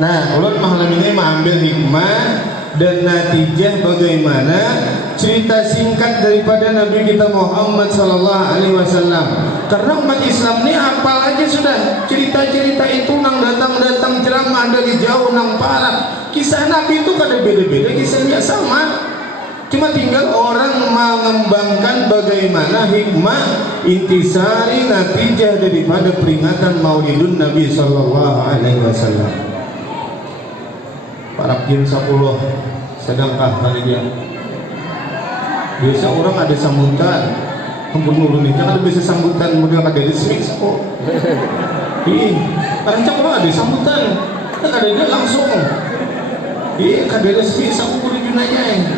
Nah, ulun malam ini mengambil hikmah dan natijah bagaimana cerita singkat daripada Nabi kita Muhammad sallallahu alaihi wasallam. Karena umat Islam ini apal aja sudah cerita-cerita itu, nang datang-datang ceramah dari jauh nang parah. Kisah Nabi itu kada beda-beda, kisahnya sama. Cuma tinggal orang mengembangkan bagaimana hikmah intisari natijah daripada peringatan Maulidun Nabi sallallahu alaihi wasallam. Para jam 10 sedangkah hari dia biasa orang ada sambutan pembunuh ini kan ada biasa sambutan model ada resmi kok karena orang ada sambutan kan ada dia langsung ada resmi saku kudu junanya ini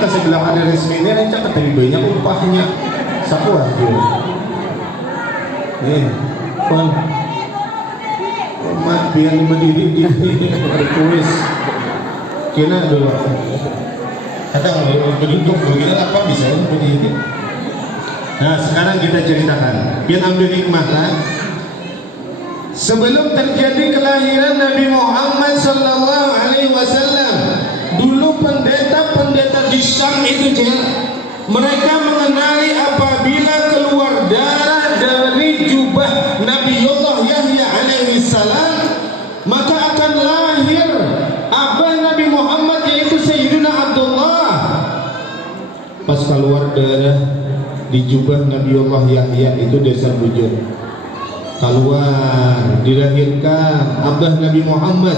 kasih bilang ada resmi ini rancak kata banyak upahnya saku aja kon mat biar berdiri di tulis kena dulu kata berduduk begini apa bisa berdiri. Nah sekarang kita ceritakan biar ambil hikmah kan. Sebelum terjadi kelahiran Nabi Muhammad sallallahu alaihi wasallam, dulu pendeta-pendeta di Syam itu mereka mengenali apabila keluar darah dari jubah Nabiullah Yahya alaihi salam maka akan lahir abah Nabi Muhammad yaitu Sayyidina Abdullah. Pas keluar darah di jubah Nabiullah Yahya itu dasar bujur keluar dilahirkan abah Nabi Muhammad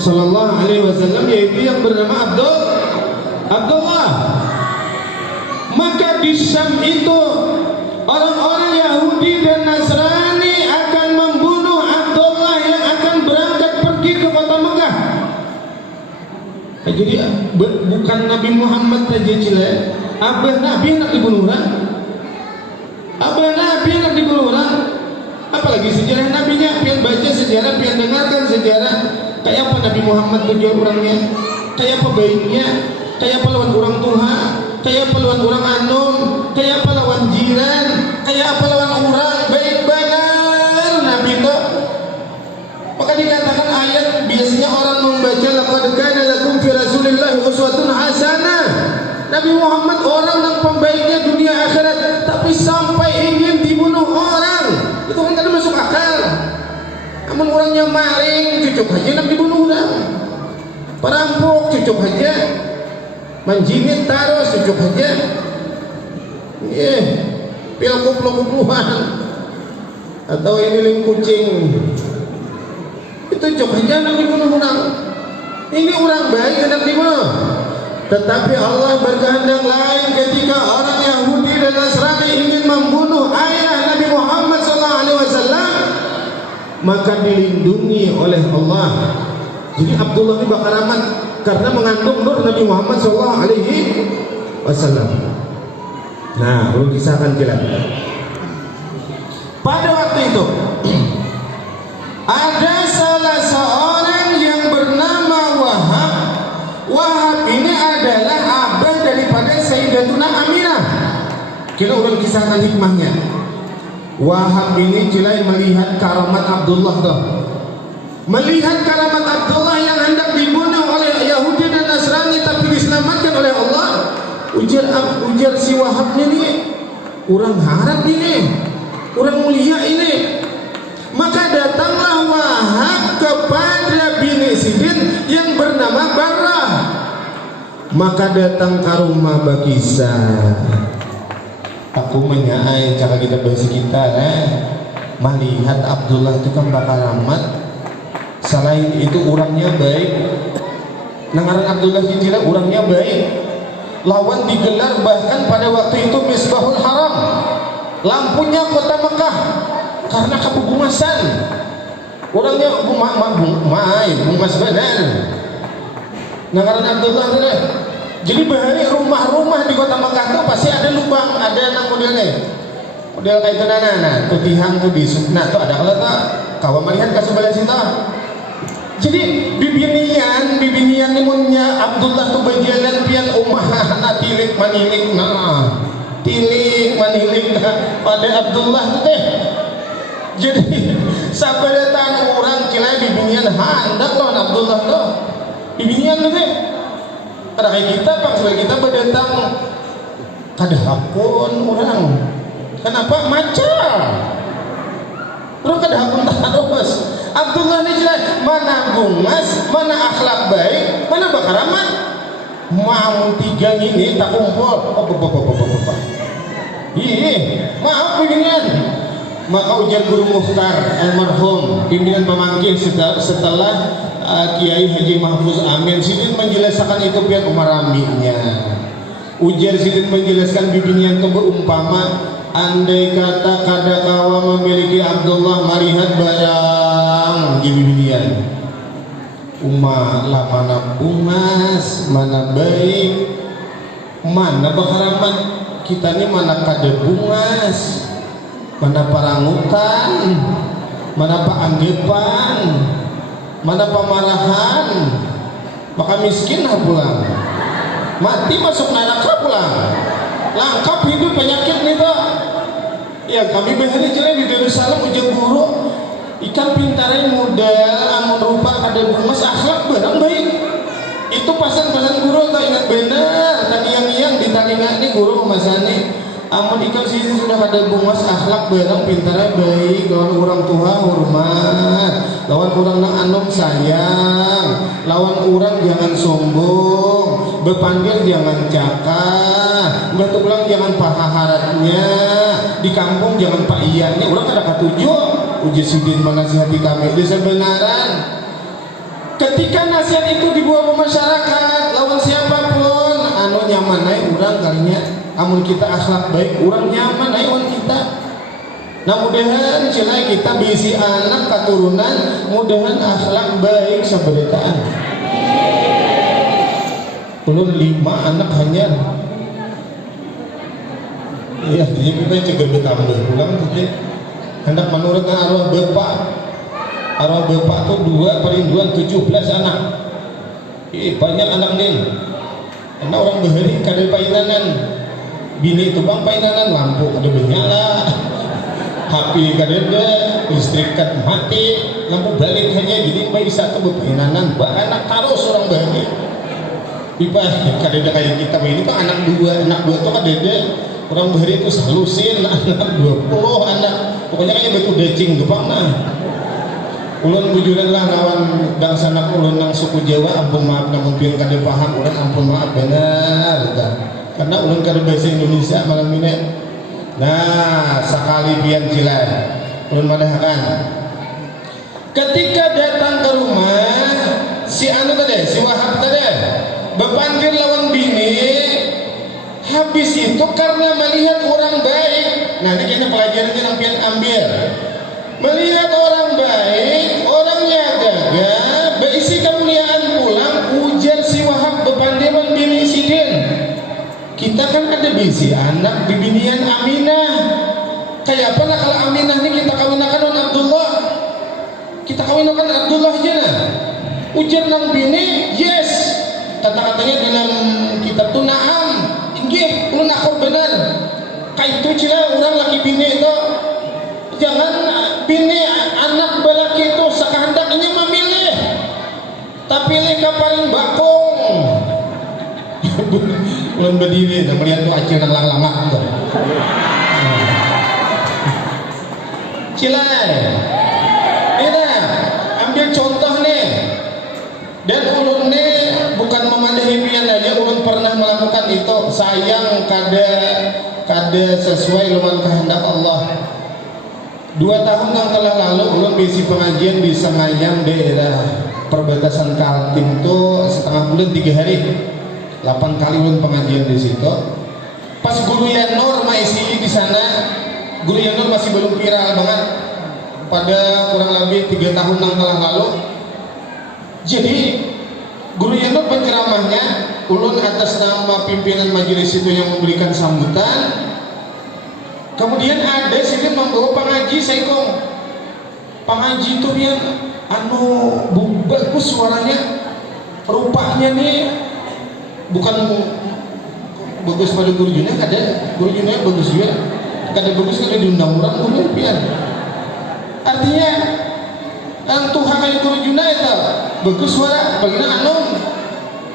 sallallahu alaihi wasallam yaitu yang bernama Abdullah. Maka di Syam itu orang-orang Yahudi dan Nasrani akan membunuh Abdullah yang akan berangkat pergi ke kota Mekah. Jadi bukan Nabi Muhammad saja cile, abah Nabi nak dibunuh orang. Abah Nabi nak dibunuh orang. Apalagi sejarah Nabinya, pian baca sejarah, pian dengarkan sejarah. Kayak apa Nabi Muhammad tujuan orangnya, kayak apa baiknya, kayak apa lawan orang tua, kayak apa lawan orang anum, kayak apa lawan jiran, kayak apa lawan orang baik benar Nabi itu. Maka dikatakan ayat biasanya orang membaca laqad kana lakum fi rasulillahi uswatun hasanah. Nabi Muhammad orang yang pembaiknya dunia akhirat, tapi sampai ingin dibunuh orang itu kan tidak masuk akal. Namun orangnya maling cucuk aja nak dibunuh orang, perampok cucuk aja, menjimit taruh cucuk aja, pilkup-kupluhan atau ini ling kucing itu cucuk aja nak dibunuh orang. Ini orang baik hendak dibunuh. Tetapi Allah berkehendak lain ketika orang Yahudi dan Nasrani ingin membunuh ayah Nabi Muhammad SAW, maka dilindungi oleh Allah. Jadi Abdullah ini bakal aman karena mengandung nur Nabi Muhammad SAW. Nah, belum kisahkan jelas. Pada waktu itu ada salah seorang yang bernama Wahab. Wahab ini adalah abah daripada Sayyidatuna Aminah. Kita ulang kisahkan hikmahnya. Wahab ini cilai melihat karamat Abdullah tuh. Melihat karamat Abdullah yang hendak dibunuh oleh Yahudi dan Nasrani tapi diselamatkan oleh Allah. Ujar si Wahabnya nih, orang harap ini, orang mulia ini. Maka datanglah Wahab kepada bini Sidin yang bernama Barrah. Maka datang ke rumah Bakisah. Aku menyai cara kita bahasa kita melihat Abdullah itu kan bakal amat. Selain itu orangnya baik. Nangaran Abdullah Jijila orangnya baik. Lawan digelar bahkan pada waktu itu Misbahul Haram, lampunya kota Mekah, karena kebumasan. Orangnya bungas benar. Nangaran Abdullah itu jadi bahari rumah-rumah di kota Mekah itu pasti ada lubang, ada anak modelnya. Model kayak itu nana, tuh tihang tuh di nah tuh ada kalau tak kawan melihat ke sebelah situ. Jadi bibinian limunnya Abdullah tuh bagian pian umah na tilik manilik pada Abdullah tuh teh. Jadi sabaratan orang cilai bibinian handak lawan Abdullah loh bibinian loh deh ada kayak kita pak sebagai kita berdatang kada hakun orang kenapa maca orang kada hakun terus Abdullah ini cilai mana bungas mana akhlak baik mana bakaramat mau tiga ini tak kumpul maaf beginian maka ujian Guru Mukhtar almarhum pimpinan pemangkin setelah Kiai Haji Mahfuz Amin sidin menjelaskan itu pian umaraminya ujian sidin menjelaskan bibinian itu berumpama andai kata kada kawa memiliki Abdullah marihat barang di bibinian lah mana bungas mana baik mana bakaraman kita ini mana kada bungas mana parangutan mana paanggepan mana pamarahan maka miskin pulang mati masuk neraka pulang lengkap hidup penyakit nih pak ya kami bahari jalan di Darussalam ujung guru ikan pintaran modal amun rupa kada bungas akhlak barang baik itu pasan-pasan guru tak ingat benar tadi yang ditalingan nih guru memasani amun ikan sini sudah ada bungas akhlak barang pintarnya baik lawan orang tua hormat lawan orang nang anom sayang lawan orang jangan sombong bepanggil jangan cakap batu pulang jangan pahaharatnya di kampung jangan pak iyanya orang kada katujuh uji sidin menasihati kami di sebenaran ketika nasihat itu dibawa ke masyarakat lawan siapapun anu nyaman naik orang kalinya amun kita akhlak baik orang nyaman ayo kita nah mudahan cilai kita bisi anak keturunan mudahan akhlak baik sabarataan ulun 5 anak hanya iya jadi kita juga bertambah pulang jadi hendak menurut arwah bapak tuh 2 perinduan 17 anak banyak anak nih karena orang bahari kada painanan bini itu bang painanan lampu kada menyala HP kada ada listrik kad mati lampu balik hanya jadi bayi satu berpainanan anak terus orang bahari pipa kada ada kayak kita ini kan anak dua tuh kada ada orang bahari itu halusin anak 20 anak pokoknya kayak batu dacing tuh bang nah ulun bujuran lah lawan dangsana ulun nang suku Jawa ampun maaf namun pian kada paham ulun ampun maaf benar karena ulun kada bahasa Indonesia malam ini nah sekali pian cilai ulun madahakan ketika datang ke rumah si anu tadi si Wahab tadi bepanggil lawan bini habis itu karena melihat orang baik nah ini kita pelajarannya yang pian ambil melihat orang baik orangnya gagah berisi kemuliaan pulang ujar si Wahab bepandeman bini sidin kita kan ada bisi anak bibinian Aminah kayak apa lah kalau Aminah ini kita kawinakan dengan Abdullah kita kawinakan Abdullah aja nah ujar nang bini yes kata-katanya dalam kitab tuh naam inggih ulun akor benar kayak itu cila orang laki bini itu jangan bini anak belaki itu sekehendaknya memilih tapi leka paling bakong belum berdiri dan melihat tuh acil dan lang-langak tuh cilai ini ambil contoh nih dan ulun nih bukan memandai pian aja ulun pernah melakukan itu sayang kada sesuai dengan kehendak Allah 2 tahun yang telah lalu ulun bisi pengajian di Sengayang daerah perbatasan Kaltim tuh setengah bulan 3 hari 8 kali ulun pengajian di situ pas Guru Yanur maisi di sana Guru Yanur masih belum viral banget pada kurang lebih 3 tahun yang telah lalu jadi Guru Yanur penceramahnya ulun atas nama pimpinan majelis itu yang memberikan sambutan. Kemudian ada sini membawa pengaji saikong. Pengaji itu yang anu bagus suaranya, rupanya nih bukan bagus pada guru junya, ada guru junya bagus juga, kada bagus kada diundang orang guru pian. artinya Tuhan kayak kurujuna itu bagus suara bagina anom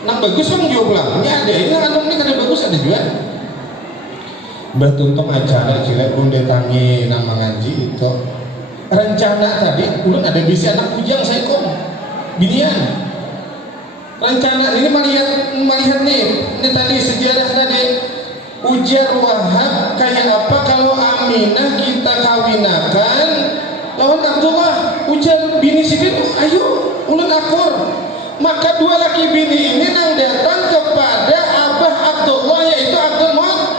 nang bagus kan juga pulang ini ada ini anom ini kada bagus ada juga bertuntung acara cilek pun datangi nang mengaji itu rencana tadi ulun ada bisi anak bujang saya kok binian rencana ini melihat nih ini tadi sejarah tadi ujar Wahab kayak apa kalau Aminah kita kawinakan lawan Abdullah ujar bini Sidin ayo ulun akur maka dua laki bini ini nang datang kepada Abah Abdullah yaitu Abdul Muttalib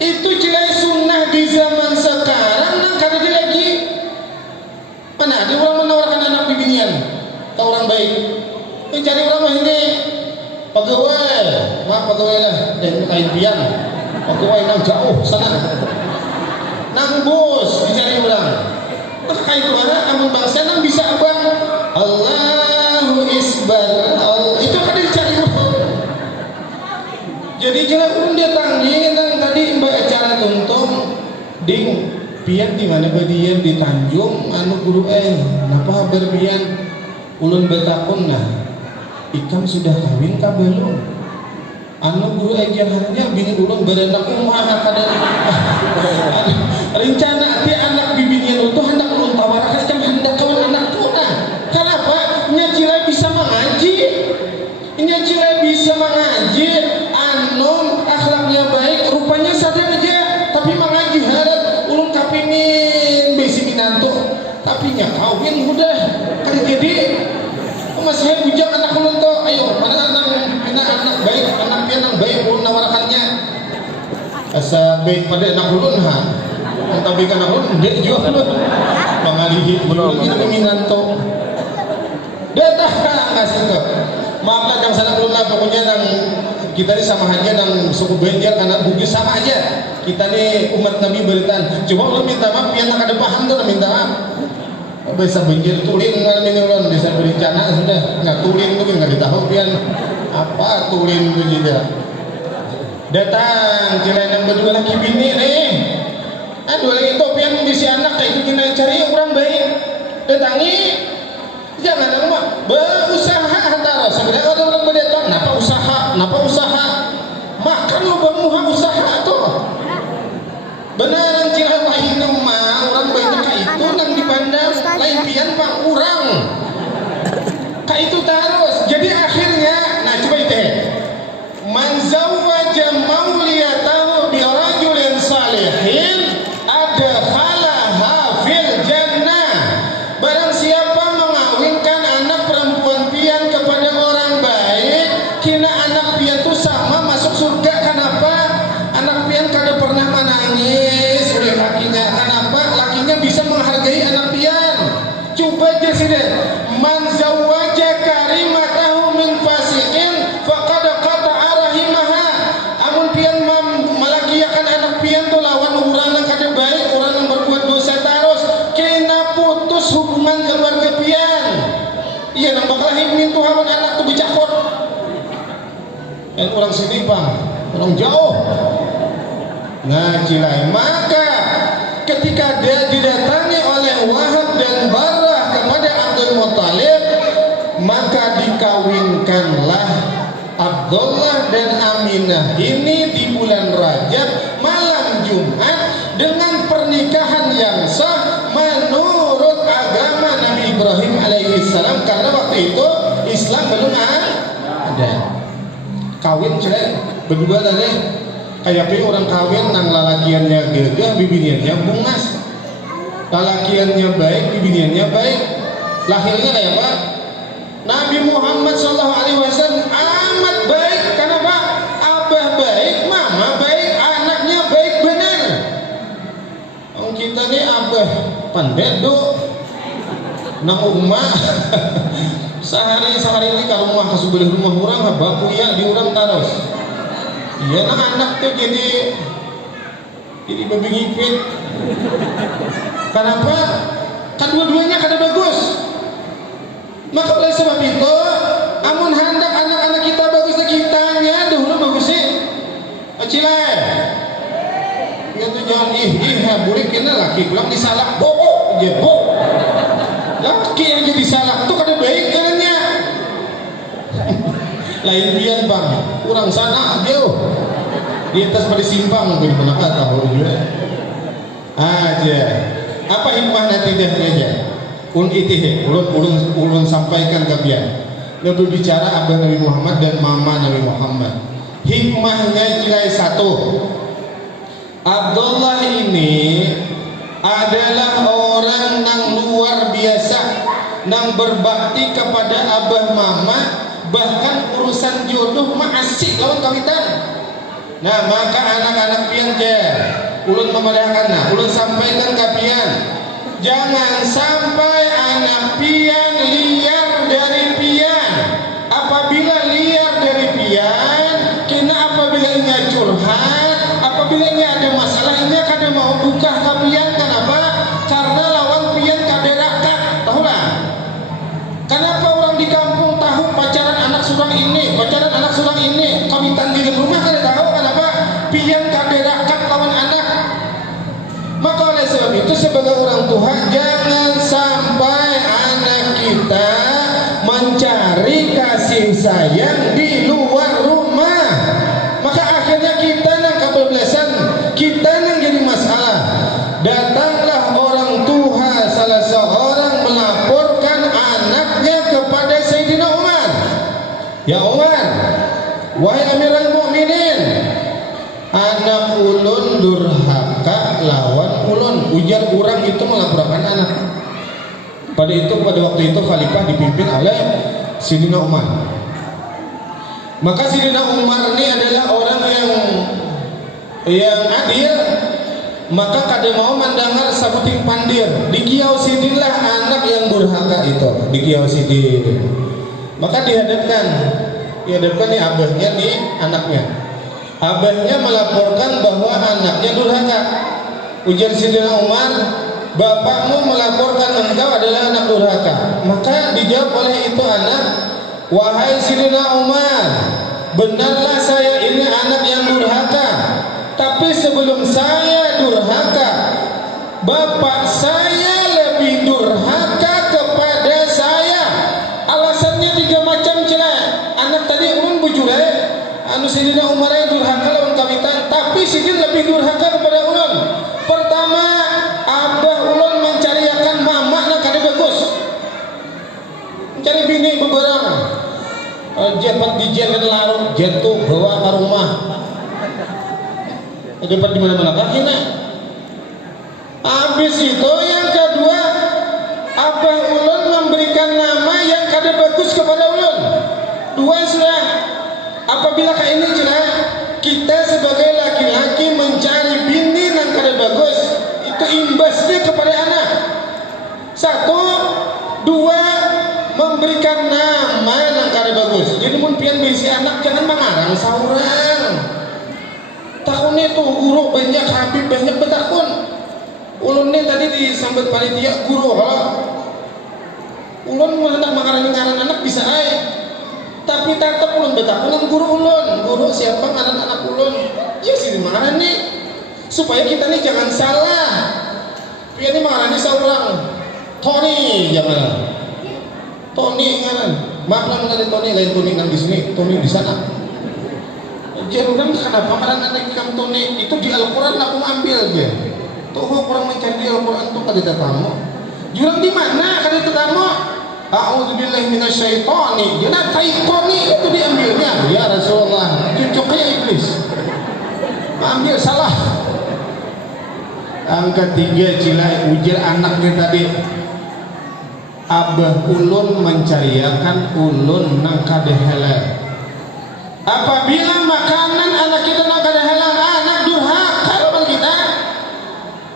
itu jelas sunnah di zaman sekarang nang kada lagi mana ada orang menawarkan anak bibinian ke orang baik cari orang ini pegawai maaf pegawai lah dan kain pian pegawai nang jauh sana nang bos dicari orang kayak mana amun bangsa nang bisa abang Allahu Isbar itu kan dicari orang jadi jelas pun dia tangi nang tadi mbak acara tuntung ding pian di mana badian di Tanjung anu guru napa berpian ulun betakun nah ikam sudah kawin kah belum anu guru jangannya bini ulun berenak umah kada rencana ti anak bibinian itu hendak ulun tawarkan ikam hendak kawan anak tuna kenapa nya cilai bisa mengaji nya cilai bisa mengaji anu akhlaknya baik rupanya sadar aja tapi mengaji harap ulun kapingin besi minanto tapi nya kawin udah kan jadi masih bujang anak ulun to ayo mana anak baik anak pian yang baik ulun nawarkannya asa baik pada anak ulun ha tapi kan anak ulun dia juga ulun mangalihi ulun ini minanto datang ngasih to maaf lah yang sana ulun lah pokoknya nang kita ni sama aja nang suku Benjal karena Bugis sama aja kita ni umat Nabi beritan cuma ulun minta maaf pian nak ada paham tuh minta maaf bisa Benjal tulin kan ini ulun bisa berencana sudah nggak tulin mungkin nggak ditahu pian apa tulin itu juga datang cilai yang berdua lagi bini nih dua lagi itu pian bisa anak kayak itu kita cari orang baik datangi jangan rumah berusaha antara sebenarnya orang berdatang napa usaha makan lu bermuha usaha tuh beneran cilai lain mah orang banyak kayak itu nang dipandang lain pian pak kurang kayak itu terus jadi akhirnya nah coba itu man zawwaja mauliyatahu bi rajulin salihin adkhalaha fil jannah barang siapa mengawinkan anak perempuan pian kepada orang baik kina anak pian itu sama masuk surga kenapa anak pian kada pernah menangis oleh lakinya kenapa lakinya bisa menghargai anak pian coba aja sih deh man zawwaja karimatahu min fasiqin faqad qata'a rahimaha amun pian malakiakan anak pian tuh lawan orang yang kada baik orang yang berbuat dosa terus kena putus hubungan keluarga pian iya nang bakal himin tuh hawan anak tuh bicakot dan orang sini bang orang jauh nah cilai maka ketika dia didatangi oleh Wahab dan Barah kepada Abdul Muttalib maka dikawinkanlah Abdullah dan Aminah ini di bulan Rajab malam Jumat dengan pernikahan yang sah menurut agama Nabi Ibrahim alaihissalam karena waktu itu Islam belum ada kawin cerai berdua tadi kayak orang kawin nang lalakiannya gagah bibiniannya bungas lalakiannya baik bibiniannya baik lahirnya kayak apa Nabi Muhammad SAW amat baik kenapa abah baik mama baik anaknya baik benar kita nih abah pandedo nang umah sehari ini kalau rumah kesubuh rumah orang baku ya di orang terus iya nah anak tuh jadi bebingipit kenapa kan dua-duanya kada bagus maka oleh sebab itu amun hendak anak-anak kita bagus na kitanya dahulu bagus sih cilai itu jangan burik kena laki pulang disalak bobo gitu. Laki yang jadi salah tuh kada baik caranya. Lain pian bang, kurang sana jauh. Di atas pada simpang mungkin mana tahu juga. Aja. Apa hikmah natijahnya aja? Ulun sampaikan ke biar. Dia berbicara abah Nabi Muhammad dan mama Nabi Muhammad. Hikmahnya nilai satu. Abdullah ini adalah orang yang luar biasa, yang berbakti kepada abah mama, bahkan urusan jodoh mah asik lawan kawitan. Nah maka anak-anak pian ulun memadahkan, ulun sampaikan ke pian, jangan sampai anak pian liar dari pian. Apabila liar dari pian, kena apabila nya curhat, apabila nya ada masalah, nya kada mau buka ke pian. Kenapa? Karena lawan pian kada rakat. Tahu lah? Kenapa orang di kampung tahu pacaran anak surang ini, pacaran anak surang ini, kawitan di rumah kada tahu. Kenapa? Pian kada rakat lawan anak. Maka oleh sebab itu sebagai orang tua jangan sampai anak kita mencari kasih sayang di luar rumah. Maka akhirnya kita yang kebablasan, kita yang jadi masalah. Datanglah orang tua salah seorang melaporkan anaknya kepada Sayyidina Umar. Ya Umar, wahai Amirul Mukminin, anak ulun durhaka lawan ulun. Ujar orang itu melaporkan anak. Pada waktu itu khalifah dipimpin oleh Sayyidina Umar. Maka Sayyidina Umar ini adalah orang yang adil. Maka kada mau mendengar sabuting pandir. Dikiausidinlah anak yang durhaka itu. Dikiausidin. Maka dihadapkan nih abahnya nih anaknya. Abahnya melaporkan bahwa anaknya durhaka. Ujar Sayyidina Umar, bapakmu melaporkan engkau adalah anak durhaka. Maka dijawab oleh itu anak, wahai Sayyidina Umar, benarlah saya ini anak yang durhaka. Tapi sebelum saya durhaka, bapak saya lebih durhaka kepada saya. Alasannya 3 macam cila. Anak tadi ulun bujur Sayyidina Umar yang durhaka lawan kawitan, tapi Sidin lebih durhaka kepada ulun. Pertama, abah ulun mencariakan mama nak kada bagus, mencari bini beberang, dapat dijalan larut jatuh bawa ke rumah, dapat di mana-mana kaki nak. Habis itu yang kedua, abah ulun memberikan nama yang kada bagus kepada ulun. 2 sudah. Apabila kayak ini cina, kita sebagai laki-laki mencari bini yang kada bagus, itu imbasnya kepada anak. 1, 2, memberikan nama yang kada bagus. Jadi mun pian bisi anak jangan mengarang saurang. Tahun itu guru banyak, habib banyak betakun. Ulun ini tadi disambut panitia guru, ulun hendak mengarang anak bisa tapi tetap ulun betakun guru ulun. Guru siapa anak-anak ulun? Ya sih mana nih? Supaya kita nih jangan salah. Pian ini marah nih seorang Tony, jangan Tony ngaran. Maaf lah mengenai Tony, lain Tony yang di sini, Tony di sana. Jangan kenapa marah anak kamu Tony? Itu di Al-Quran aku ambil dia. Tuh orang mencari di Al-Quran tuh kada tetamu. Jurang di mana kada tetamu? A'udzubillahi minasyaitonir. Jangan taikoni itu diambilnya. Ya Rasulullah, cucuknya iblis. Ambil salah. Yang ketiga cila ujar anaknya tadi. Abah ulun mencariakan ulun nang kada halal. Apabila makanan anak kita nang kada halal, anak durhaka lawan kita.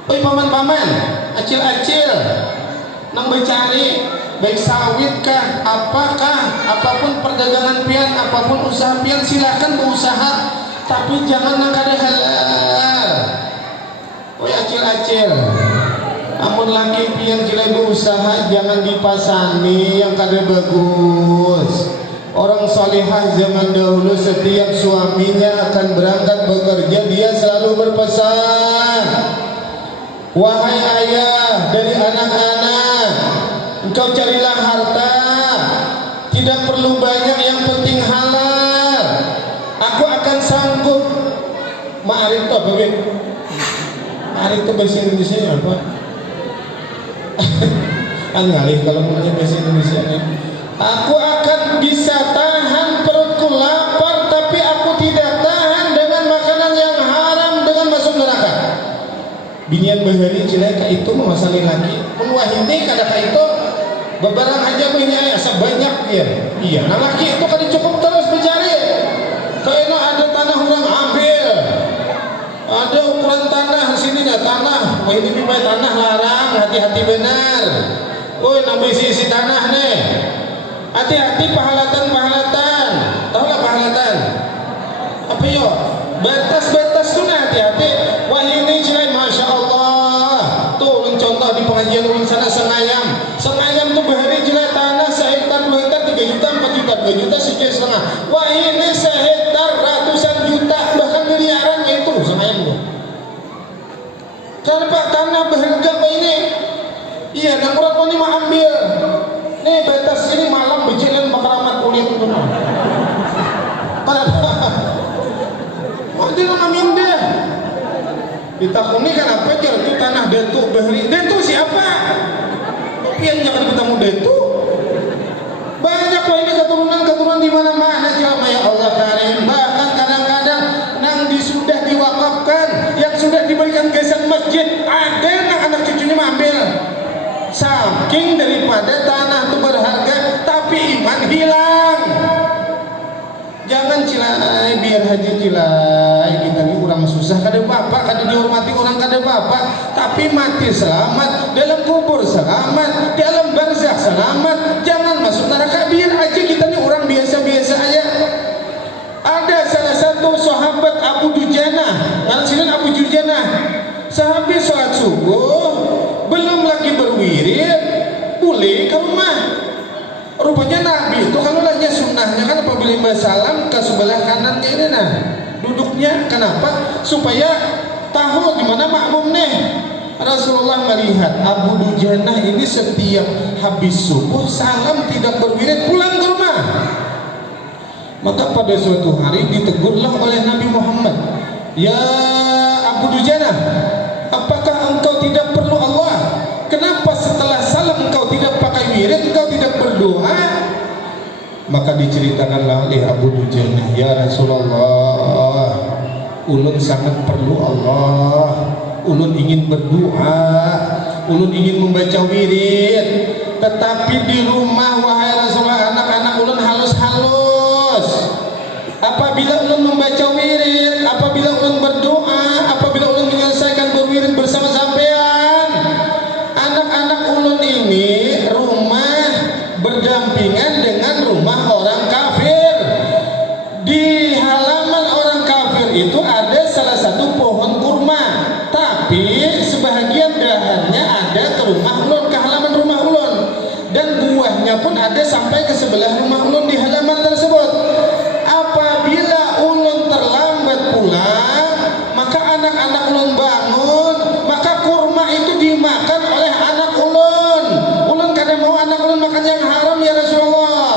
Oi paman-paman, acil-acil nang mencari baik sawit kah, apakah, apapun perdagangan pian, apapun usaha pian, silakan berusaha, tapi jangan yang kada halal. Oh acil-acil, amun laki pian cilai berusaha jangan dipasani yang kada bagus. Orang salihah zaman dahulu setiap suaminya akan berangkat bekerja dia selalu berpesan, wahai ayah, dari anak-anak. Engkau carilah harta, tidak perlu banyak, yang penting halal. Aku akan sanggup. Ma'arif itu apa, Beb? Ma'arif itu bahasa Indonesia apa? Kan ngalih kalau mulanya bahasa Indonesia nih. Aku akan bisa tahan perutku lapar, tapi aku tidak tahan dengan makanan yang haram dengan masuk neraka. Binian bahari cilai ka itu memasali lagi menwahini kada ka itu bebarang aja punya asa banyak ya. Iya, nah laki itu kada cukup terus mencari. Kalau ada tanah orang ambil, ada ukuran tanah di sini dah tanah. Wah ini pipai tanah larang, hati-hati benar. Woi nambah isi tanah nih. Hati-hati pahalatan. Tahulah pahalatan? Apa yo? Batas-batas tu nah hati-hati. Wah ini cilai masya Allah. Tuh contoh di pengajian ulun sana Sengayam. Sengayam tu bahari cilai tanah sehektar 2 hektar 3 juta 4 juta 2 juta sekian setengah. Wah ini sehektar ratusan juta bahkan miliaran itu Sengayam tu. Kenapa tanah berharga apa ini? Iya, nak urat ni mau ambil. Nih batas ini malam becilan bakaramat kulit itu. Mau dia nak mindah. Ditakuni kan apa aja itu tanah Datuk Bahri. Datuk siapa? Pian jangan ketemu Datuk. Banyak kok ini keturunan di mana-mana jamaah ya Allah Karim. Bahkan kadang-kadang nang sudah diwakafkan, yang sudah diberikan gesan masjid, ada anak cucunya ambil. Saking daripada tanah itu berharga, tapi iman hilang. Jangan cilai biar haji cilai kita ni orang susah kada bapak, kada dihormati orang kada bapak, tapi mati selamat, dalam kubur selamat, dalam barzakh selamat, jangan masuk neraka. Biar aja kita ni orang biasa-biasa aja. Ada salah satu sahabat Abu Dujanah, nasirin Abu Dujanah, sehabis sholat subuh belum lagi berwirid, boleh ke rumah. Rupanya Nabi itu kalau lagi sunnahnya kan apabila salam ke sebelah kanan kayak ini nah duduknya. Kenapa? Supaya tahu di mana makmum nih. Rasulullah melihat Abu Dujanah ini setiap habis subuh salam tidak berwirid pulang ke rumah. Maka pada suatu hari ditegurlah oleh Nabi Muhammad, ya Abu Dujanah, apakah engkau tidak perlu Allah? Kenapa setelah salam engkau tidak pakai wirid, engkau tidak berdoa? Maka diceritakanlah oleh Abu Dujanah, ya Rasulullah, ulun sangat perlu Allah, ulun ingin berdoa, ulun ingin membaca wirid, tetapi di rumah wahai Rasulullah anak-anak ulun halus-halus. Apabila ulun membaca wirid, apabila ulun berdoa, apabila ulun menyelesaikan berwirid bersama sampean, anak-anak ulun ini rumah berdampingan dengan rumah orang kafir. Di halaman orang kafir itu ada salah satu pohon kurma, tapi sebahagian dahannya ada ke rumah ulun, ke halaman rumah ulun, dan buahnya pun ada sampai ke sebelah rumah ulun di halaman tersebut. Apabila ulun terlambat pulang, maka anak-anak ulun bangun, maka kurma itu dimakan oleh anak ulun. Ulun kada mau anak ulun makan yang haram ya Rasulullah.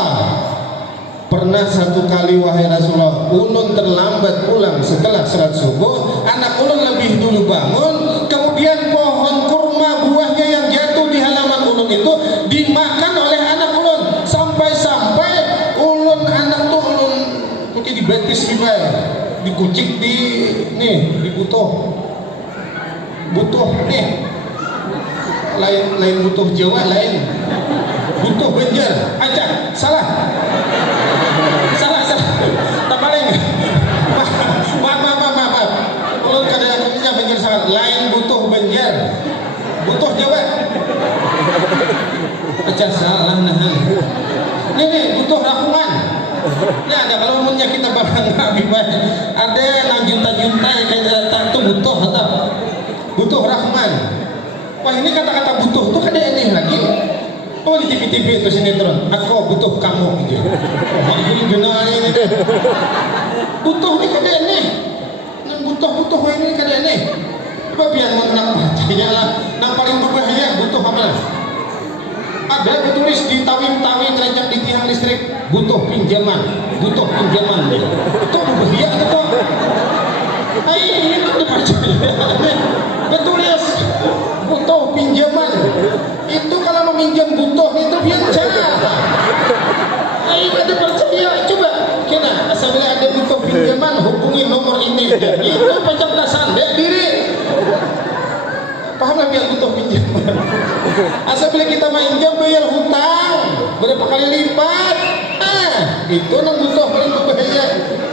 Pernah satu kali wahai Rasulullah, ulun terlambat pulang setelah salat subuh, anak ulun lebih dulu bangun, kemudian pohon kurma buahnya yang jatuh di halaman ulun itu dimakan oleh anak ulun, sampai-sampai ulun anak tuh ulun putih dibetis dibayar, dikucik di nih, di butuh nih, lain butuh Jawa, lain butuh Banjar aja, salah tak paling maaf ulun kadang-kadang Banjar sangat, lain butuh Banjar, butuh Jawa aja, salah nah ini butuh rakungan. Ini ada kalau punya kita barang Nabi ada nang junta-junta kayak tak tuh butuh rahman. Wah ini kata-kata butuh tuh ada aneh lagi. Oh di TV-TV itu sinetron, aku butuh kamu gitu. Ini benar ini deh. Butuh ini kada aneh. Butuh ini kada aneh. Biar nak percaya lah. Yang paling berbahaya butuh apa? Ada ditulis di tawing-tawing terajak di tiang listrik, butuh pinjaman. Itu berbahaya itu. Ini dipercaya. Betulis butuh pinjaman. Itu kalau meminjam butuh itu biasa. Ayo ada percaya. Coba kena asal ada butuh pinjaman hubungi nomor ini. Itu pencerdasan diri. Pahamlah biar butuh pinjaman. Asal bila kita minjam bayar hutang berapa kali lipat. Itu nang butuh paling berbahaya.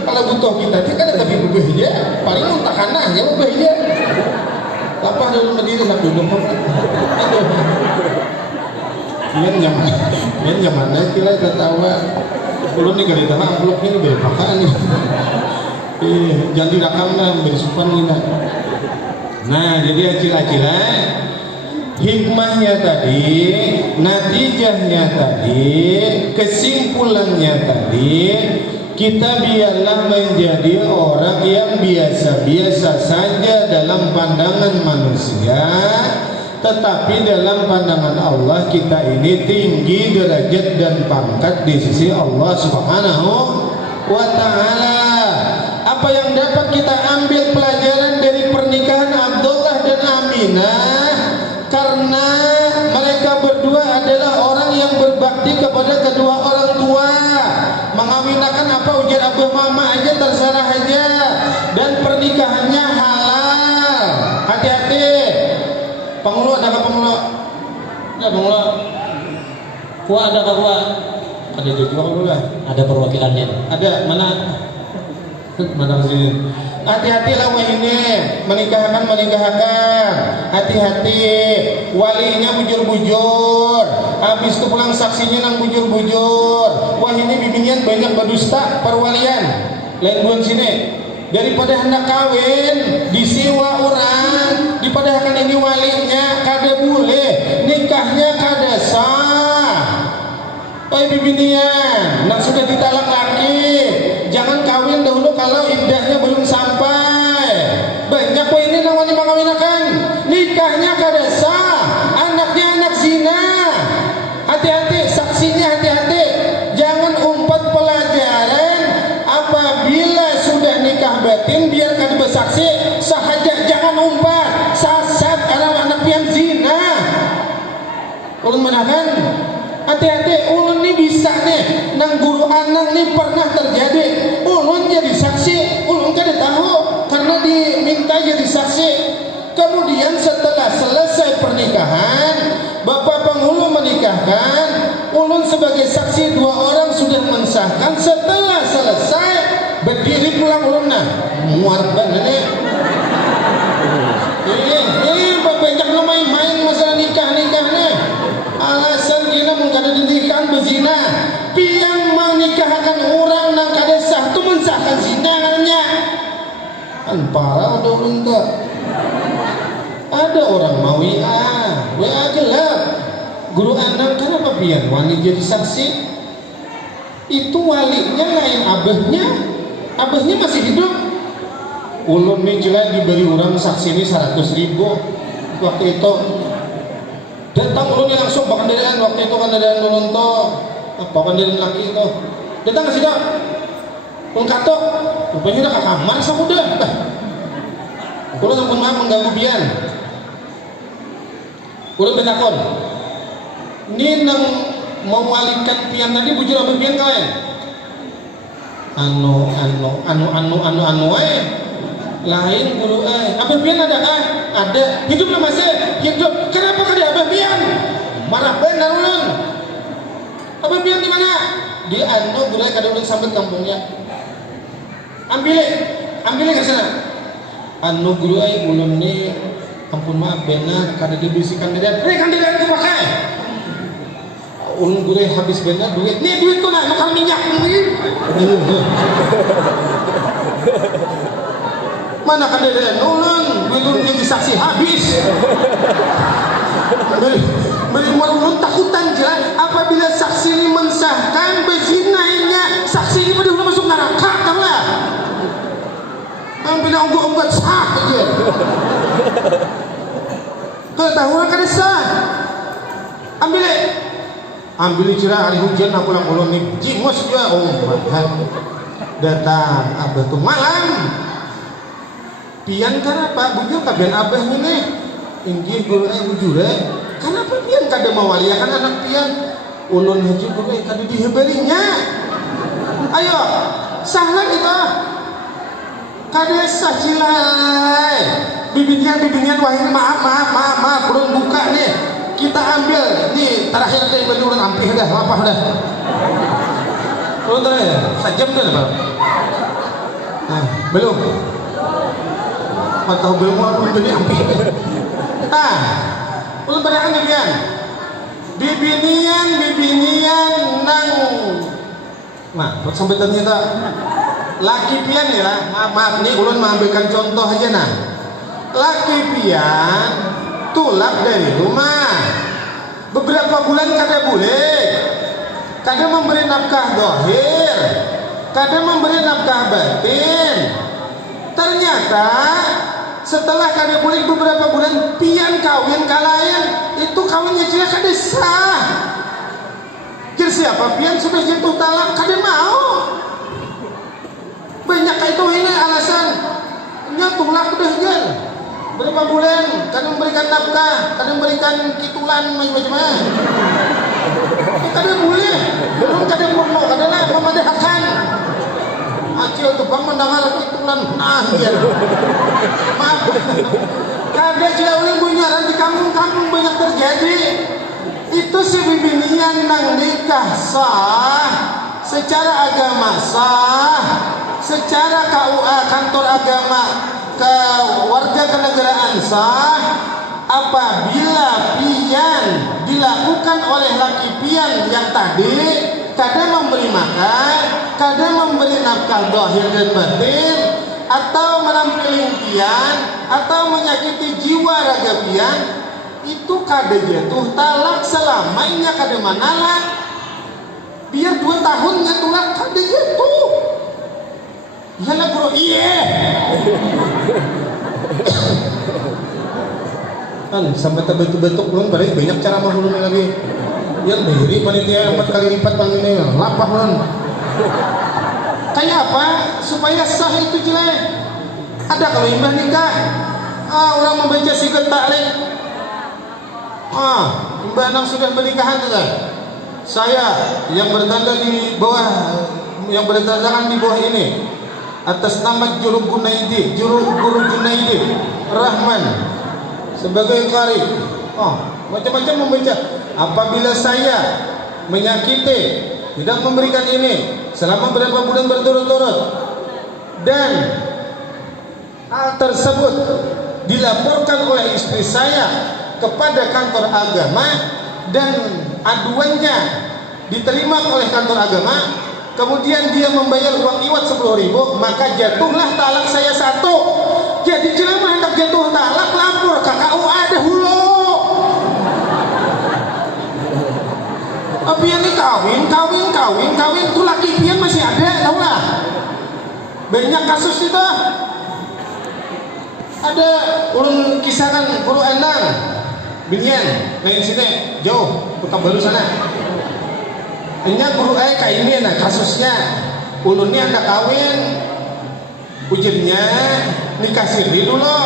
Kalau butuh kita kan tapi berbahaya. Paling muntah kanah ya berbahaya. Lapah dulu berdiri nak duduk. Yang nyaman kira ketawa. Belum nih kali tahu amplop ini berapa nih. Jangan direkam lah bersupan kita. Nah jadi acil-acil hikmahnya tadi, natijahnya tadi, kesimpulannya tadi, kita biarlah menjadi orang yang biasa-biasa saja dalam pandangan manusia, tetapi dalam pandangan Allah kita ini tinggi derajat dan pangkat di sisi Allah Subhanahu wa Ta'ala. Apa yang dapat kita ambil pelajaran dari pernikahan Abdullah dan Aminah? Karena mereka berdua adalah orang yang berbakti kepada kedua orang tua. Mengawinkan apa ujar abah mama aja terserah aja. Dan pernikahannya halal. Hati-hati. Pengeluh ada ke pengeluh? Ada pengeluh. Kuah ada ke kuah? Ada juga pengeluh. Ada perwakilannya. Ada mana? Mana sini? Hati-hati lah ini menikahkan. Hati-hati. Walinya bujur-bujur. Habis itu pulang saksinya nang bujur-bujur. Wah ini bimbingan banyak berdusta perwalian. Lain bulan sini. Daripada hendak kawin disewa orang, dipadahkan ini walinya kada boleh, nikahnya kada sah. Wah bimbingan, nak sudah ditalak laki. Jangan kawin dahulu kalau iddahnya belum sampai. Banyak kok ini namanya mengawinkan. Nikahnya kada sah, anaknya anak zina. Hati-hati, saksinya hati-hati. Jangan umpat pelajaran apabila sudah nikah batin biar kada bersaksi sahaja. Jangan umpat, sasat anak yang zina. Ulun menahan. Hati-hati, ulun ini bisa nih nang guru anak nih pernah terjadi. Ulun jadi saksi, ulun kada tahu karena diminta jadi saksi. Kemudian setelah selesai pernikahan, bapak penghulu menikahkan, ulun sebagai saksi dua orang sudah mensahkan. Setelah selesai berdiri pulang ulun nah muat banget nih. Ini banyak main-main masalah nikah nih. Alasan kita mengkada didirikan berzina. Piang menikahkan orang nang kada sah tu mensahkan zina katanya. Kan parah ada orang tak. Ada orang mau WA gelap. Guru anak kenapa piang wani jadi saksi? Itu walinya lain abahnya masih hidup. Ulun nih jelas diberi orang saksi ini 100.000 waktu itu. Datang ulun langsung bahkan dari waktu itu kan ada ulun to apa kan dari laki itu datang ke sini ulun katok rupanya udah ke kamar sama udah ulun ampun maaf mengganggu pian ulun betakon ini nang mau walikan pian tadi bujur apa pian kalian anu lain guru abah pian ada hidup lah masih hidup. Kenapa kada abah pian marah benar ulun. Abah pian di mana? Di anu guru kada ulun sampai kampungnya ambil ke sana anu guru ulun ni ampun maaf benar kada dibisikan dia kan dia aku pakai ulun guru habis benar duit tu nak makan minyak mana kadang ulun belum jadi saksi habis ulun takutan je apabila saksi ini mensahkan bezinainya saksi ini pada ulun masuk neraka tahu lah bila onggot sah aja Kalau tahu kada sah. Ambil cerah hari hujan aku pulang ulun nih jimos juga. Oh my, datang abah tuh malam. Pian karena Pak bujur kabian abah nih. Inggih guru bujur kenapa pian kada mawaliakan anak pian? Ulun haji guru kada diheberinya. Ayo, salah kita. Kada sah cilai. Bibinian wahai maaf belum buka nih. Kita ambil nih terakhir kayak belum ampih dah, lapah dah. Belum terakhir, sejam dah Pak. Nah, belum. Atau belum aku jadi ampih. Ah, belum pada kan bibian. Bibinian nang. Nah, sampai ternyata laki pian ya, maaf nih ulun mengambilkan contoh aja nah. Laki pian tulak dari rumah beberapa bulan kada boleh, kada memberi nafkah dohir, kada memberi nafkah batin. Ternyata setelah kada boleh beberapa bulan pian kawin kalayan, itu kawinnya dia kada sah. Jadi siapa pian sudah jatuh talak kada mau. Banyak itu ini alasan nya tulak udah jen berapa bulan kada memberikan nafkah, kada memberikan kitulan macam-macam. Kada boleh, belum kada porno, kada lah memadahkan. Acil tuh bang mendengar kitulan, nah ya. Maaf, kada jauh bunyaran di kampung-kampung banyak terjadi. Itu si bibinian nang nikah sah, secara agama sah, secara KUA kantor agama ke warga kenegaraan sah apabila pian dilakukan oleh laki pian yang tadi kada memberi makan, kada memberi nafkah dohir dan batin, atau menampiling pian, atau menyakiti jiwa raga pian, itu kada jatuh talak selamanya kada manalak. Biar 2 tahunnya tulak kada jatuh. Iyalah bro, iya. Kan sampai terbentuk belum balik banyak cara menghulurnya lagi. Yang diri panitia 4 kali lipat bang ini lapah belum. Kayak apa supaya sah itu jelek? Ada kalau imbah nikah, orang membaca sigat taklik. Imbah nang sudah bernikahan tuh. Saya yang bertanda di bawah, yang bertanda di bawah ini. Atas nama Guru Junaidi Rahman sebagai qari. Macam-macam membaca. Apabila saya menyakiti, tidak memberikan ini selama berapa bulan berturut-turut dan hal tersebut dilaporkan oleh istri saya kepada kantor agama dan aduannya diterima oleh kantor agama, kemudian dia membayar uang iwat 10.000, maka jatuhlah talak saya 1. Jadi jelema hendak jatuh talak lapor ke KUA dahulu. Pian ini kawin tuh laki pian masih ada, tahu lah. Banyak kasus itu. Ada ulun kisahkan Guru Endang binian lain sini jauh Kota Baru sana. Ini guru kayak ini nah kasusnya ulun ini anda kawin ujirnya nikah siri dulu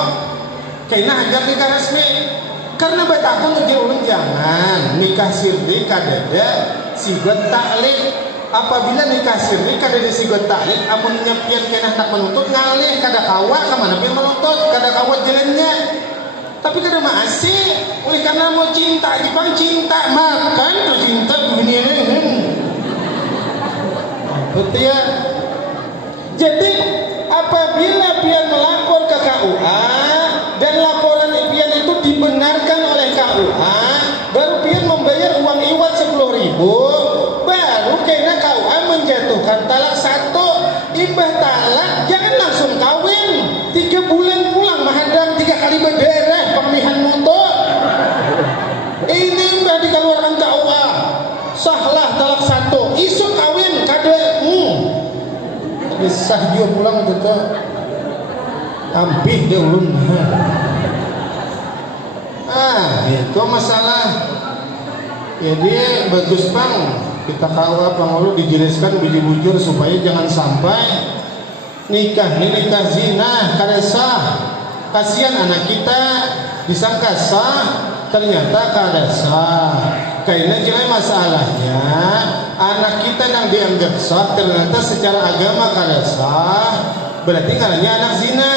kayaknya hajar nikah resmi karena betapun ujir ulun jangan nikah siri kadada sigot taklik. Apabila nikah siri kadada sigot taklik amun nyapian kena hendak menuntut ngalih kada kawat kemana pun menuntut kada kawat jalannya. Tapi kada masih oleh karena mau cinta Jepang cinta makan tuh cinta begini ini betul ya. Jadi apabila pian melapor ke KUA dan laporan pian itu dibenarkan oleh KUA, baru pian membayar uang iwat 10.000, baru kena KUA menjatuhkan talak 1. Imbah talak jangan langsung kawin 3 bulan pulang mahadam 3 kali berderah pemilihan motor. Ini imbah dikeluarkan KUA sahlah talak 1 isu kawin kada sah dia pulang itu hampir dia ulun. itu masalah. Jadi bagus bang kita kawa pangulu dijelaskan biji bujur supaya jangan sampai nikah zina kada sah. Kasihan anak kita disangka sah ternyata kada sah. Kayaknya kira masalahnya anak kita yang dianggap sah ternyata secara agama kada sah. Berarti karena anak zina.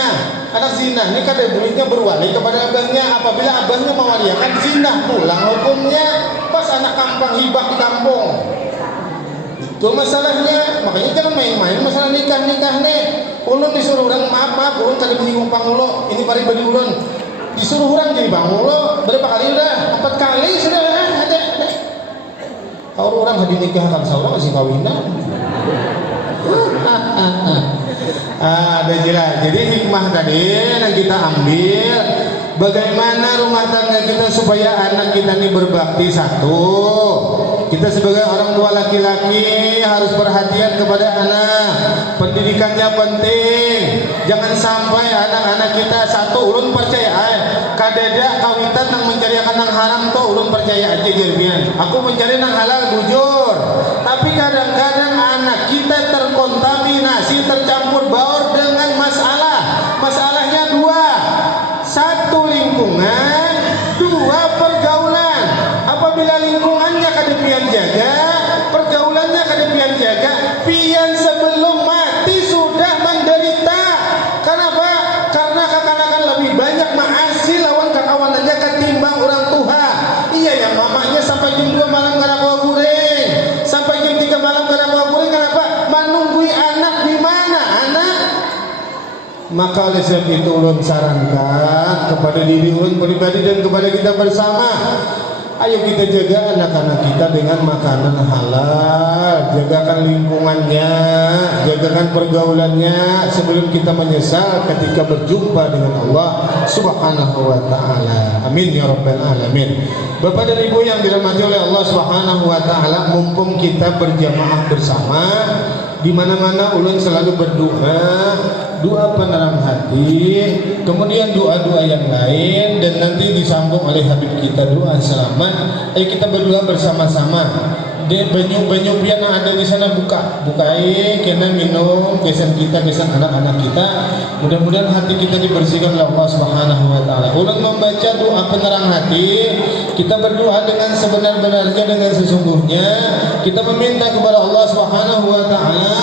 Anak zina ini kada bolehnya berwali kepada abangnya. Apabila abangnya mewaliakan zina pulang hukumnya. Pas anak kampung hibah di kampung. Itu masalahnya. Makanya jangan main-main masalah nikah nih. Ulun disuruh orang maaf ulun kada menyinggung pangulo. Ini bari bari ulun. Disuruh orang jadi pangulo berapa kali udah? 4 kali sudah ada. Kalau orang hadi nikahkan seorang masih kawinan. Ada jelas. Jadi hikmah tadi yang kita ambil bagaimana rumah tangga kita supaya anak kita ini berbakti. Satu, kita sebagai orang tua laki-laki harus perhatian kepada anak. Pendidikannya penting. Jangan sampai anak-anak kita satu ulun percaya kadeda kawitan yang mencari akan yang haram tuh ulun percaya aja jermian. Aku mencari yang halal bujur. Tapi kadang-kadang anak kita terkontaminasi, tercampur baur dengan masalah. Masalahnya dua. Satu lingkungan, dua pergaulan. Apabila lingkungannya kada pian jaga, pergaulannya kada pian jaga, pian sebelum mati sudah menderita. Kenapa? Karena kekanakan lebih banyak maasi lawan kekawanannya ketimbang orang tua. Iya ya mamanya sampai jam 2 malam kada bawa guring, sampai jam 3 malam kada bawa guring. Kenapa? Menunggui anak di mana anak? Maka oleh sebab itu ulun sarankan kepada diri ulun pribadi dan kepada kita bersama, ayo kita jaga anak-anak kita dengan makanan halal, jagakan lingkungannya, jagakan pergaulannya sebelum kita menyesal ketika berjumpa dengan Allah Subhanahu wa taala. Amin ya rabbal alamin. Bapak dan Ibu yang dirahmati oleh Allah Subhanahu wa taala, mumpung kita berjamaah bersama, di mana-mana ulun selalu berdoa, doa penerang hati, kemudian doa-doa yang lain, dan nanti disambung oleh Habib kita doa selamat. Ayo kita berdoa bersama-sama. De banyu-banyu pian yang ada di sana bukai, kena minum, kesan kita, kesan anak-anak kita. Mudah-mudahan hati kita dibersihkan oleh Allah Subhanahu wa taala. Ulun membaca doa penerang hati, kita berdoa dengan sebenar-benarnya, dengan sesungguhnya. Kita meminta kepada Allah Subhanahu wa taala,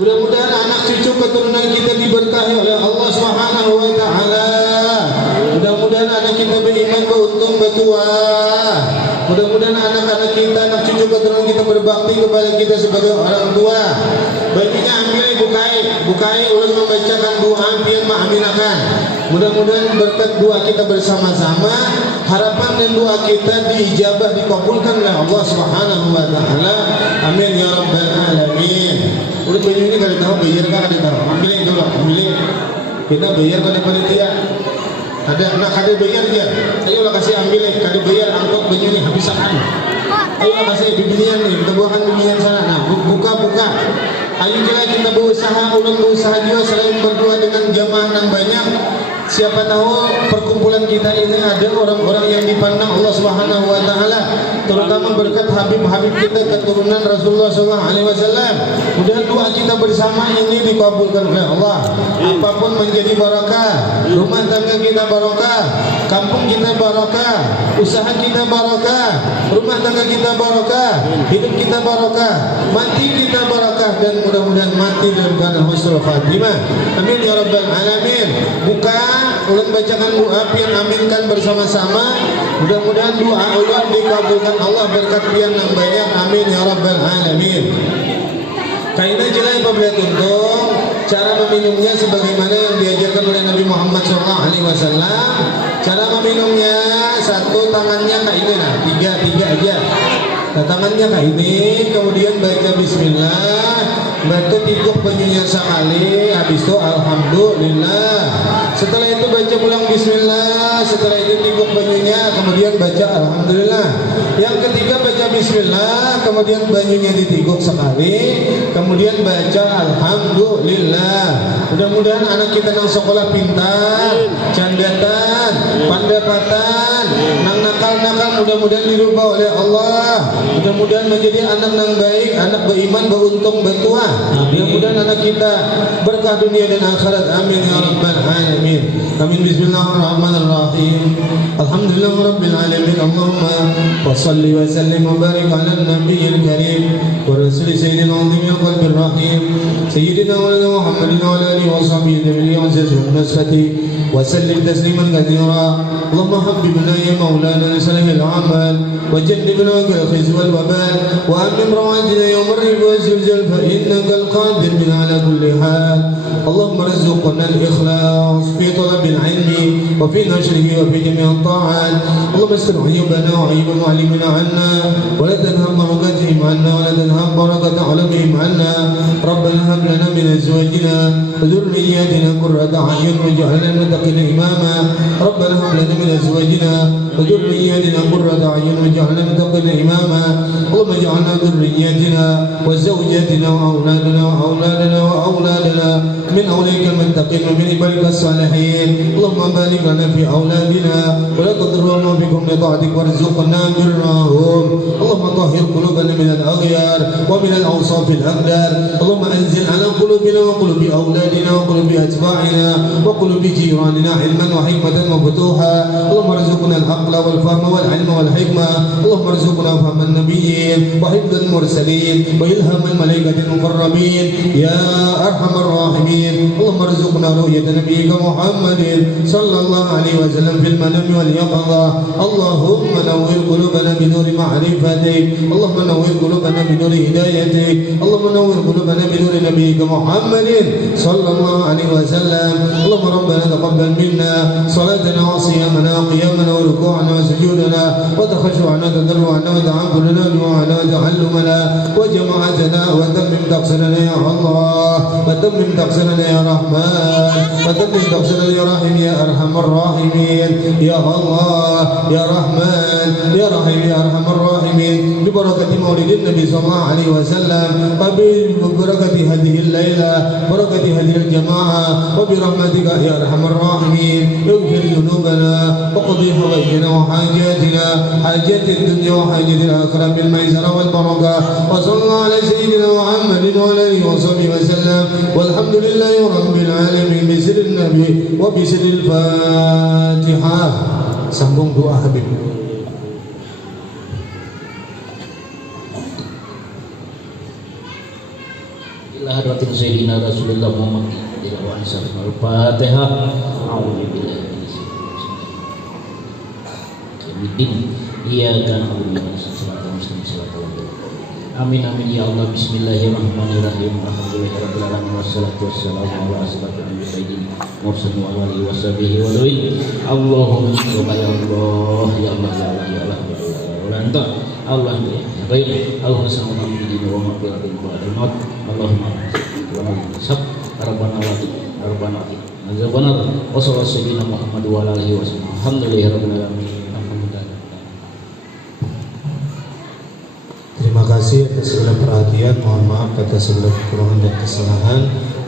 mudah-mudahan anak cucu keturunan kita diberkahi oleh Allah Subhanahu wa taala. Mudah-mudahan anak kita beriman, beruntung, bertua. Mudah-mudahan anak-anak kita, anak cucu keturunan kita berbakti kepada kita sebagai orang tua. Bajunya ambil bukai ulun membacakan doa pian ma'aminakan. Mudah-mudahan berkat doa kita bersama-sama, harapan dan doa kita diijabah, dikabulkan oleh Allah Subhanahu wa taala. Amin ya rabbal alamin. Ulun baju ini kada tahu bayar kan, kada tahu. Ambil dulu, ambil. Kita bayar pada panitia. Ada nak kada bayar dia. Ayolah kasih ambil, kada bayar angkut baju ini habisan. Ayolah kasih bibinian nih, kita buahkan bibinian sana. Nah, buka. Ayo kita berusaha, ulun berusaha juga selain berdoa dengan jamaah yang banyak. Siapa tahu perkumpulan kita ini ada orang-orang yang dipandang Allah Subhanahu wa taala, terutama berkat Habib-habib kita keturunan Rasulullah SAW. Mudah doa kita bersama ini dikabulkan oleh Allah. Apapun menjadi barakah, rumah tangga kita barakah, kampung kita barakah, usaha kita barakah, rumah tangga kita barakah, hidup kita barakah, mati kita barakah, dan mudah-mudahan mati dalam keadaan husnul khatimah. Amin ya rabbal alamin. Buka ulun bacakan doa pian aminkan bersama-sama. Mudah-mudahan doa ulun dikabulkan Allah berkat pian yang banyak. Amin ya rabbal alamin. Kaina jelai pabila tuntung cara meminumnya sebagaimana yang diajarkan oleh Nabi Muhammad SAW. Cara meminumnya, satu tangannya kayak ini, nah tiga aja. Nah, tangannya kayak ini, kemudian baca bismillah, baca tikuk banyunya sekali, habis itu alhamdulillah. Setelah itu baca ulang bismillah, setelah itu tikuk banyunya, kemudian baca alhamdulillah. Yang ketiga baca bismillah, kemudian banyunya ditikuk sekali, kemudian baca alhamdulillah. Mudah-mudahan anak kita nang sekolah pintar, candatan, pandapatan, nang nakal-nakal mudah-mudahan dirubah oleh Allah. Mudah-mudahan menjadi anak nang baik, anak beriman, beruntung, bertuah. Mudah-mudahan anak kita berkah dunia dan akhirat. Amin ya rabbal alamin. Amin. Bismillahirrahmanirrahim. Alhamdulillah rabbil alamin. Allahumma wa salli wa sallim wa barik ala nabiyil karim wa rasul sayyidina azimil qalbir rahim sayyidina wa Muhammadin wa ala alihi wa sahbihi nabiyyi wa nasfati wa sallim tasliman katsira. Allahumma habbibna ya maulana salih al-amal wa jannibna al-khizy wal wabal wa amin rawatina yawm ar-rib wa zilzal fa innaka al-qadir min ala kulli hal. Allahumma rizqna al-ikhlas fi talab al-ilmi wa fi nashrihi wa fi jami' al-ta'at. Allahumma astir ayyubana wa ayyub mu'allimina 'anna wa la tanham barakatihim 'anna wa la tanham barakata 'alamihim 'anna. Rabbana hab lana min azwajina wa dhurriyyatina qurrata a'yun waj'alna lil muttaqina imama. Rabbana hab lana min azwajina wa dhurriyyatina qurrata a'yun waj'alna lil muttaqina imama. Allahumma ij'alna dhurriyyatina wa zawjatina wa awladana من أولئك المتقين ومن عبادك الصالحين. اللهم بارك لنا في أولادنا ولا تضرهم بكم لطاعتك وارزقنا برهم. اللهم طهر قلوبنا من الأغيار ومن الأوصاف الأقدار. اللهم أنزل على قلوبنا وقلوب أولادنا وقلوب أتباعنا وقلوب جيراننا علما وحكمة وفتوحا. اللهم ارزقنا العقل والفهم والعلم والحكمة. اللهم ارزقنا فهم النبيين وحفظ المرسلين وإلهام الملائكة المقربين يا أرحم الراحمين. اللهم ارزقنا رؤية نبيك محمد صلى الله عليه وسلم في المنام واليقظة. اللهم نور قلوبنا بنور معرفتك. اللهم نور قلوبنا بنور هدايتك. اللهم نور قلوبنا بنور نبيك محمد صلى الله عليه وسلم. اللهم ربنا تقبل منا صلاتنا وصيامنا وقيامنا وركوعنا وسجودنا وتخشعنا وتضرعنا وتعبدنا دعاءنا وتعلمنا وجماعتنا وتمم تقصيرنا يا الله وتمم تقصيرنا يا رحمن وتمم تقصيرنا يا رحيم يا أرحم الراحمين يا الله يا رحمن يا رحيم يا أرحم الراحمين ببركة مولد النبي صلى الله عليه وسلم وببركة هذه الليلة بركة هذه الجماعة وبرحمتك يا أرحم الراحمين اغفر ذنوبنا وقضي حوائجنا وحاجاتنا حاجات الدنيا وحاجات الآخرة بالميسرة والبركة. وصلى الله على سيدنا محمد وعلى آله وصحبه وسلم والحمد لله رب العالمين بسر النبي وبسر الفاتحة. Sambung doa Habib. Ila hadratin sayyidina Rasulullah Muhammad wa alihi al-Fatihah. A'udzubillahi minasyaitonir iyyaka na'budu wa iyyaka nasta'in. Amin amin ya Allah. Bismillahirrahmanirrahim. Alhamdulillahirabbil alamin wassalatu wassalamu ala asyrafil anbiya'i mursalin wa alihi washabihi wa sallam. Allahumma shalli ya Allah ya Allah ya Allah ya Allah ya Allah. Allah ya baik. Allahumma salli ala sayyidina wa maghfiratin wa rahmat. Allahumma wa sab rabbana wa rabbana azabana wa sallallahu sayyidina Muhammad wa alihi wasallam. Alhamdulillahirabbil alamin. Terima kasih atas segala perhatian. Mohon maaf atas segala kekurangan dan kesalahan.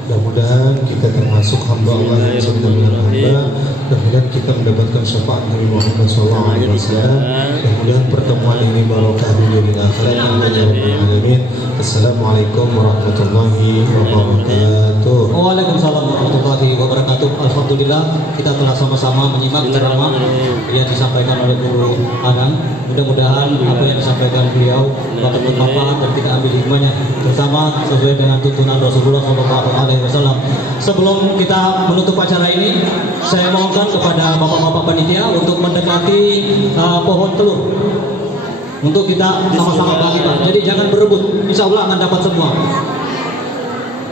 Mudah-mudahan kita termasuk hamba Allah yang sebenarnya hamba. Mudah-mudahan kita mendapatkan syafaat Nabi Muhammad SAW. Mudah-mudahan pertemuan ini barokah dunia dan akhirat. Amin ya rabbal alamin. Assalamualaikum warahmatullahi wabarakatuh. Waalaikumsalam warahmatullahi wabarakatuh. Alhamdulillah kita telah sama-sama menyimak ceramah yang disampaikan oleh Guru Anang. Mudah-mudahan apa yang disampaikan beliau dapat bermanfaat dan kita ambil hikmahnya bersama sesuai dengan tuntunan Rasulullah SAW. Sebelum kita menutup acara ini, saya mohonkan kepada bapak-bapak panitia untuk mendekati pohon telur untuk kita sama-sama bagi, Pak. Jadi jangan berebut, insya Allah akan dapat semua.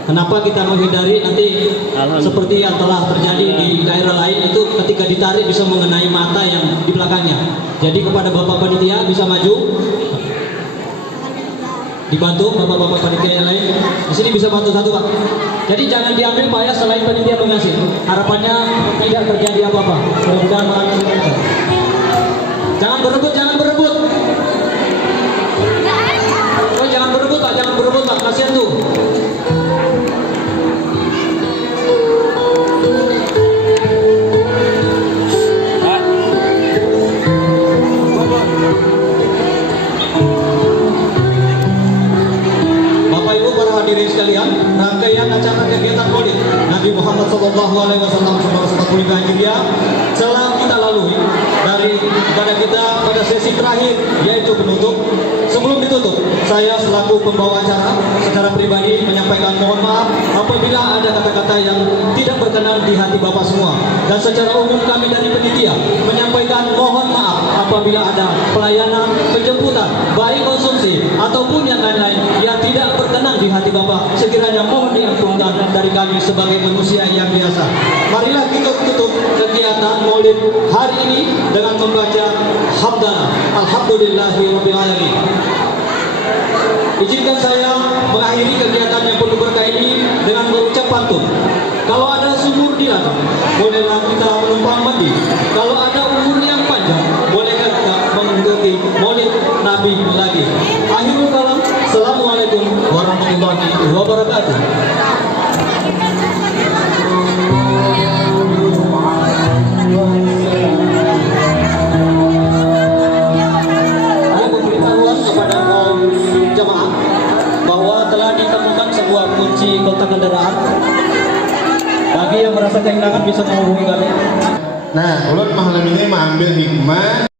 Kenapa kita menghindari nanti seperti yang telah terjadi di daerah lain, itu ketika ditarik bisa mengenai mata yang di belakangnya. Jadi kepada bapak panitia bisa maju, dibantu bapak-bapak panitia yang lain. Di sini bisa bantu satu, Pak. Jadi jangan diambil, Pak, ya, selain panitia mengasih. Harapannya tidak terjadi apa-apa. Mudah-mudahan malam kita. Jangan berebut, jangan berebut. Oh, jangan berebut, Pak, jangan berebut, Pak. Kasihan tuh. hadirin sekalian, rangkaian acara kegiatan Maulid Nabi Muhammad SAW 1445 Hijriah telah kita lalui dari kepada kita pada sesi terakhir, yaitu penutup. Sebelum ditutup, saya selaku pembawa acara secara pribadi menyampaikan mohon maaf apabila ada kata-kata yang tidak berkenan di hati Bapak semua. Dan secara umum kami dari penitia menyampaikan mohon maaf apabila ada pelayanan, penjemputan, baik konsumsi ataupun yang lain-lain yang tidak berkenan di hati Bapak. Sekiranya mohon diampunkan dari kami sebagai manusia yang biasa. Marilah kita tutup kegiatan Maulid hari ini dengan membaca hamdalah. Alhamdulillahirabbil alamin. Izinkan saya mengakhiri kegiatan yang penuh berkah ini dengan berucap pantun. Kalau ada sumur di ladang, bolehlah kita menumpang mandi. Kalau ada umur yang panjang, bolehkah kita mengikuti Maulid Nabi lagi. Akhirul kalam, Assalamualaikum warahmatullahi wabarakatuh. Kunci kontak kendaraan. Bagi yang merasa kehilangan bisa menghubungi kami. Nah, ulun malam ini mengambil hikmah